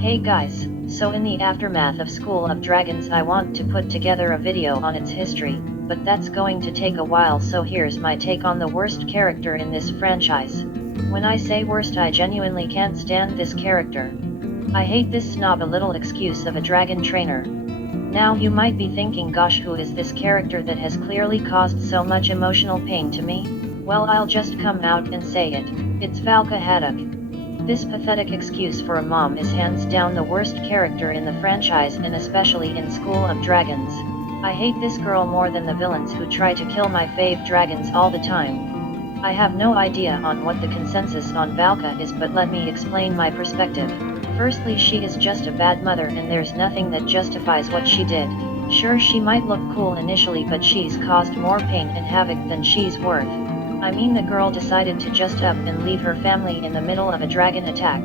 Hey guys, so in the aftermath of School of Dragons I want to put together a video on its history, but that's going to take a while, so here's my take on the worst character in this franchise. When I say worst, I genuinely can't stand this character. I hate this snob a little excuse of a dragon trainer. Now you might be thinking, gosh, who is this character that has clearly caused so much emotional pain to me? Well, I'll just come out and say it, it's Valka Haddock. This pathetic excuse for a mom is hands down the worst character in the franchise, and especially in School of Dragons. I hate this girl more than the villains who try to kill my fave dragons all the time. I have no idea on what the consensus on Valka is, but let me explain my perspective. Firstly, she is just a bad mother and there's nothing that justifies what she did. Sure, she might look cool initially, but she's caused more pain and havoc than she's worth. I mean, the girl decided to just up and leave her family in the middle of a dragon attack.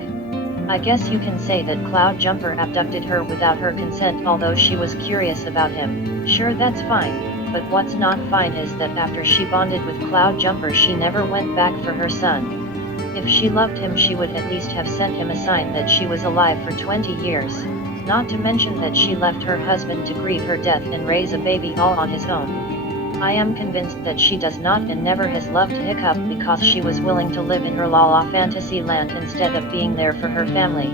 I guess you can say that Cloud Jumper abducted her without her consent, although she was curious about him. Sure, that's fine, but what's not fine is that after she bonded with Cloud Jumper she never went back for her son. If she loved him, she would at least have sent him a sign that she was alive for 20 years. Not to mention that she left her husband to grieve her death and raise a baby all on his own. I am convinced that she does not and never has loved Hiccup because she was willing to live in her la-la fantasy land instead of being there for her family.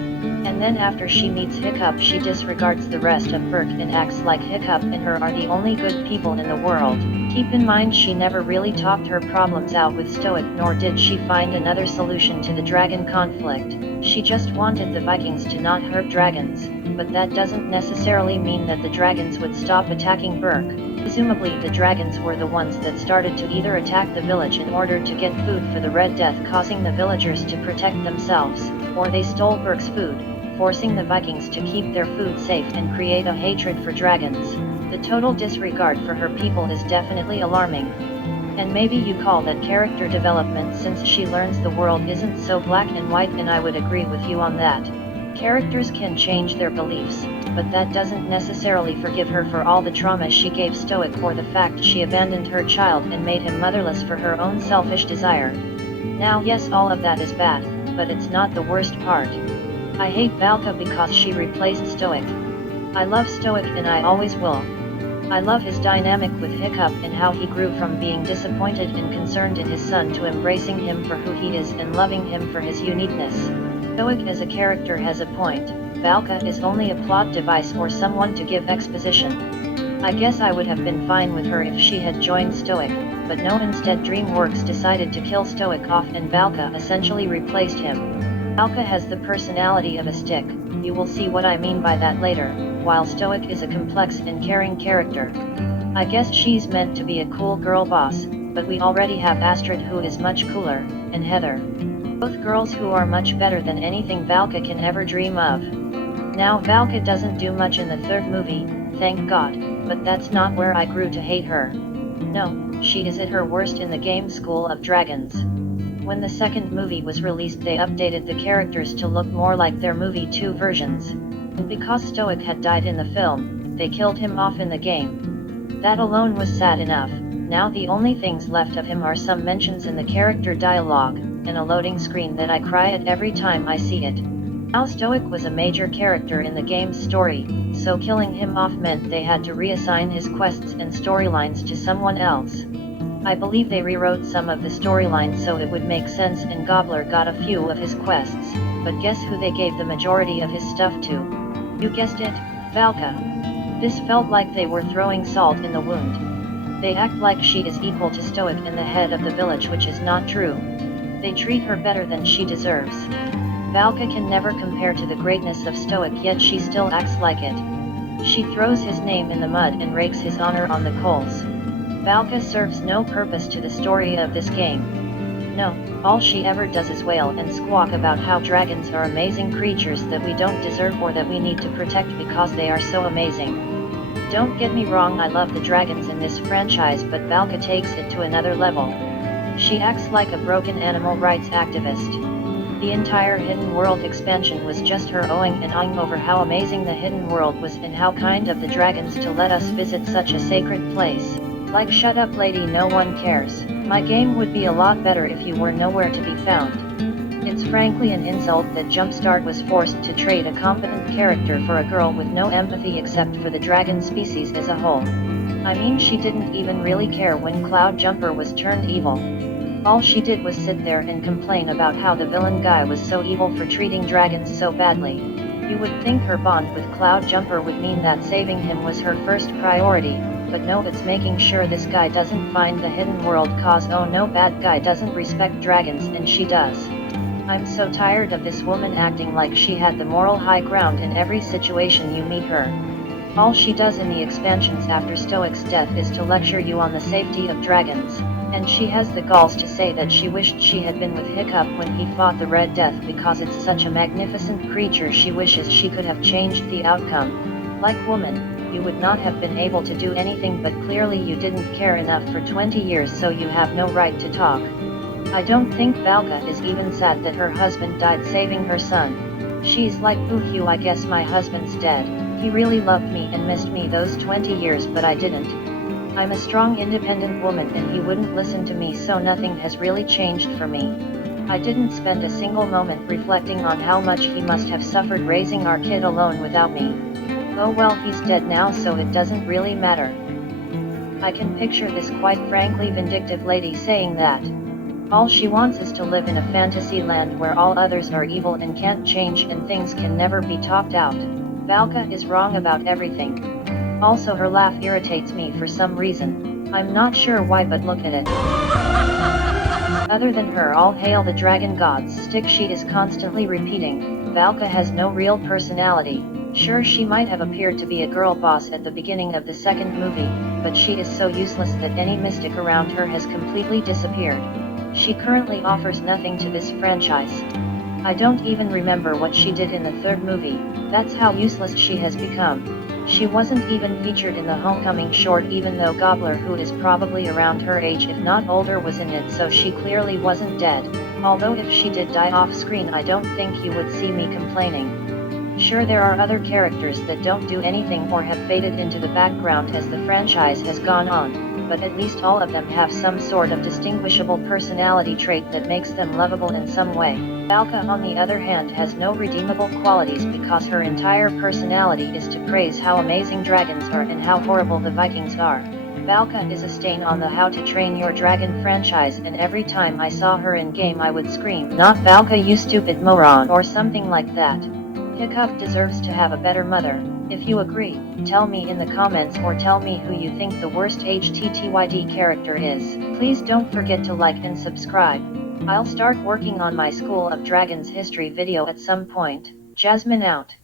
And then after she meets Hiccup, she disregards the rest of Berk and acts like Hiccup and her are the only good people in the world. Keep in mind, she never really talked her problems out with Stoic, nor did she find another solution to the dragon conflict. She just wanted the Vikings to not hurt dragons, but that doesn't necessarily mean that the dragons would stop attacking Berk. Presumably the dragons were the ones that started to either attack the village in order to get food for the Red Death, causing the villagers to protect themselves, or they stole Berk's food, forcing the Vikings to keep their food safe and create a hatred for dragons. The total disregard for her people is definitely alarming. And maybe you call that character development, since she learns the world isn't so black and white, and I would agree with you on that. Characters can change their beliefs, but that doesn't necessarily forgive her for all the trauma she gave Stoic, or the fact she abandoned her child and made him motherless for her own selfish desire. Now yes, all of that is bad, but it's not the worst part. I hate Valka because she replaced Stoic. I love Stoic and I always will. I love his dynamic with Hiccup and how he grew from being disappointed and concerned in his son to embracing him for who he is and loving him for his uniqueness. Stoic as a character has a point. Valka is only a plot device or someone to give exposition. I guess I would have been fine with her if she had joined Stoic, but no, instead DreamWorks decided to kill Stoic off and Valka essentially replaced him. Valka has the personality of a stick, you will see what I mean by that later, while Stoic is a complex and caring character. I guess she's meant to be a cool girl boss, but we already have Astrid, who is much cooler, and Heather. Both girls who are much better than anything Valka can ever dream of. Now Valka doesn't do much in the third movie, thank God, but that's not where I grew to hate her. No, she is at her worst in the game School of Dragons. When the second movie was released, they updated the characters to look more like their movie 2 versions. And because Stoic had died in the film, they killed him off in the game. That alone was sad enough. Now the only things left of him are some mentions in the character dialogue, and a loading screen that I cry at every time I see it. Now Stoic was a major character in the game's story, so killing him off meant they had to reassign his quests and storylines to someone else. I believe they rewrote some of the storylines so it would make sense, and Gobbler got a few of his quests, but guess who they gave the majority of his stuff to? You guessed it, Valka. This felt like they were throwing salt in the wound. They act like she is equal to Stoic and the head of the village, which is not true. They treat her better than she deserves. Valka can never compare to the greatness of Stoic, yet she still acts like it. She throws his name in the mud and rakes his honor on the coals. Valka serves no purpose to the story of this game. No, all she ever does is wail and squawk about how dragons are amazing creatures that we don't deserve or that we need to protect because they are so amazing. Don't get me wrong, I love the dragons in this franchise, but Valka takes it to another level. She acts like a broken animal rights activist. The entire Hidden World expansion was just her ohing and awing over how amazing the Hidden World was and how kind of the dragons to let us visit such a sacred place. Like, shut up lady, no one cares. My game would be a lot better if you were nowhere to be found. It's frankly an insult that Jumpstart was forced to trade a competent character for a girl with no empathy except for the dragon species as a whole. I mean, she didn't even really care when Cloudjumper was turned evil. All she did was sit there and complain about how the villain guy was so evil for treating dragons so badly. You would think her bond with Cloudjumper would mean that saving him was her first priority, but no, it's making sure this guy doesn't find the hidden world, cause oh no, bad guy doesn't respect dragons and she does. I'm so tired of this woman acting like she had the moral high ground in every situation you meet her. All she does in the expansions after Stoic's death is to lecture you on the safety of dragons, and she has the galls to say that she wished she had been with Hiccup when he fought the Red Death because it's such a magnificent creature. She wishes she could have changed the outcome. Like, woman, you would not have been able to do anything, but clearly you didn't care enough for 20 years, so you have no right to talk. I don't think Valka is even sad that her husband died saving her son. She's like, boo-hoo, I guess my husband's dead. He really loved me and missed me those 20 years, but I didn't. I'm a strong, independent woman and he wouldn't listen to me, so nothing has really changed for me. I didn't spend a single moment reflecting on how much he must have suffered raising our kid alone without me. Oh well, he's dead now, so it doesn't really matter. I can picture this quite frankly vindictive lady saying that all she wants is to live in a fantasy land where all others are evil and can't change and things can never be talked out. Valka is wrong about everything. Also, her laugh irritates me for some reason. I'm not sure why, but look at it. Other than her all hail the dragon gods stick she is constantly repeating, Valka has no real personality. Sure, she might have appeared to be a girl boss at the beginning of the second movie, but she is so useless that any mystic around her has completely disappeared. She currently offers nothing to this franchise. I don't even remember what she did in the third movie, that's how useless she has become. She wasn't even featured in the Homecoming short, even though Gobbler, who is probably around her age if not older, was in it, so she clearly wasn't dead. Although if she did die off screen, I don't think you would see me complaining. Sure, there are other characters that don't do anything or have faded into the background as the franchise has gone on, but at least all of them have some sort of distinguishable personality trait that makes them lovable in some way. Valka, on the other hand, has no redeemable qualities because her entire personality is to praise how amazing dragons are and how horrible the Vikings are. Valka is a stain on the How to Train Your Dragon franchise, and every time I saw her in game I would scream, "Not Valka, you stupid moron," or something like that. Hiccup deserves to have a better mother. If you agree, tell me in the comments or tell me who you think the worst httyd character is. Please don't forget to like and subscribe. I'll start working on my School of Dragons history video at some point. Jasmine out.